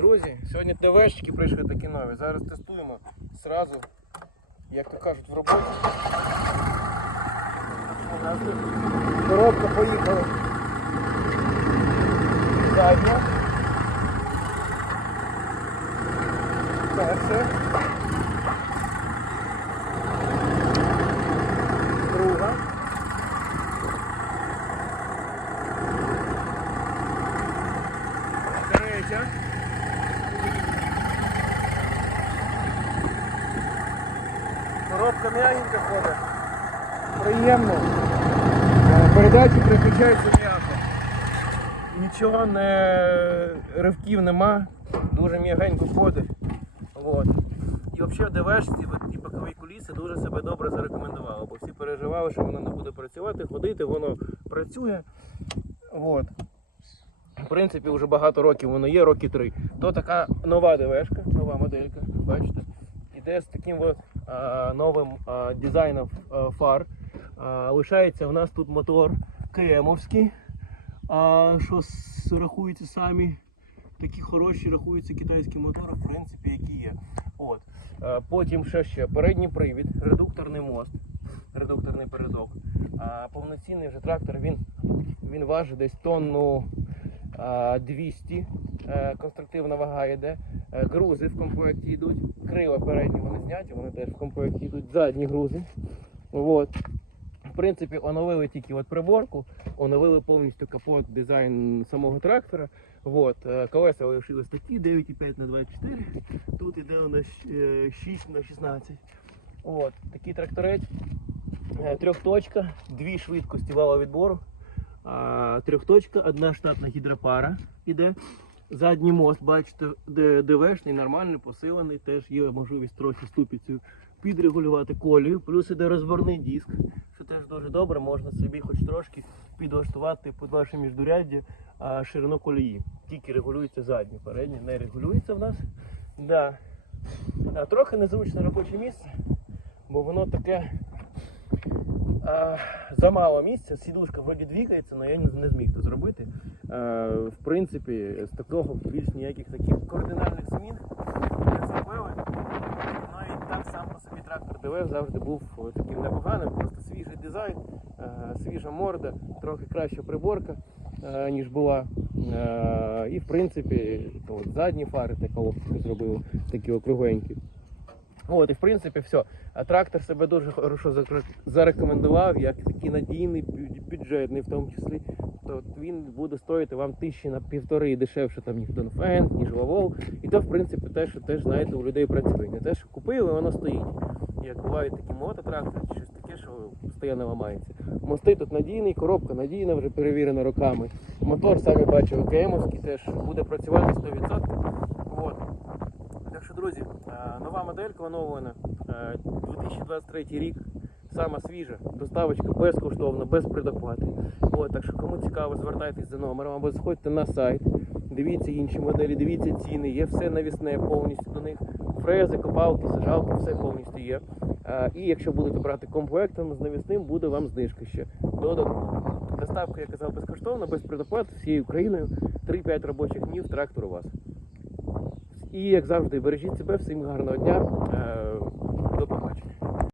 Друзі, сьогодні ТВшки прийшли такі нові. Зараз тестуємо зразу, як то кажуть, в роботі. Коробка поїхала. Задня. Перша. Друга. М'ягенька ходить. Приємно. Е, Передачі переключаються м'яко. Нічого не ривків нема. Дуже м'ягенько ходить. Вот. І взагалі от ті бокові куліси дуже себе добре зарекомендували, бо всі переживали, що воно не буде працювати, ходити, воно працює. Вот. В принципі, вже багато років воно є, роки три. То така нова ДВшка, нова моделька, бачите, іде з таким от, новим дизайном фар. Лишається у нас тут мотор КМовський, що рахується самі такі хороші, рахуються китайські мотори, в принципі, які є. От. Е, Потім що ще? Передній привід, редукторний мост, редукторний передок. А повноцінний вже трактор він, він важить десь тонну 200. Е, Конструктивна вага йде. Е, Грузи в комплекті йдуть. Крила передні вони зняті, вони теж в комплекті йдуть. Задні грузи. От. В принципі, оновили тільки от приборку, оновили повністю капот, дизайн самого трактора. Вот. е, Колеса лишились такі 9,5 на 24. Тут іде у нас е, 6 на 16. От. Такий тракторець. Трьохточка, дві швидкості валовідбору. Трьохточка, одна штатна гідропара іде. Задній мост, бачите, ДВшний, нормальний, посилений, теж є можливість трохи ступицею підрегулювати колію. Плюс іде розборний диск, що теж дуже добре, можна собі хоч трошки підлаштувати під ваше міждуряддя ширину колії. Тільки регулюється задні, передні не регулюється в нас. Да. А, трохи незручне робоче місце, бо воно таке а, замало місця. Сідушка вроді двігається, але я не, зміг це зробити. А, в принципі, з такого більш ніяких таких кардинальних змін не зробили. І так сам по собі трактор ДВ завжди був е, таким непоганим, просто свіжий дизайн, е, свіжа морда, трохи краща приборка, е, ніж була. Е, І в принципі, то от задні фари та колодки зробили такі округленькі. От, і в принципі все. А трактор себе дуже хорошо зарекомендував, як такий надійний, бюджетний в тому числі. То він буде стоїти вам тисячі на півтори дешевше, там, ніж Донфен, ніж Вавол. І то, в принципі, те, що теж, знаєте, у людей працює. Не те, що купили, воно стоїть. Як бувають такі мототрактори, чи щось таке, що постійно ламається. Мости тут надійний, коробка надійна, вже перевірена роками. Мотор, самі бачили, КМовський теж буде працювати 100%. От. Так що, друзі, е, нова моделька оновлена. е, 2023 рік. Сама свіжа, доставочка безкоштовна, без предоплати. От, так що кому цікаво, звертайтесь за номером або заходьте на сайт, дивіться інші моделі, дивіться ціни, є все навісне повністю до них. Фрези, копалки, сажалки, все повністю є. Е, І якщо будете брати комплектом з навісним, буде вам знижка ще. Додатково. Доставка, я казав, безкоштовна, без предоплати всією Україною. 3-5 робочих днів трактор у вас. І як завжди, бережіть себе, всім гарного дня. Е, До побачення.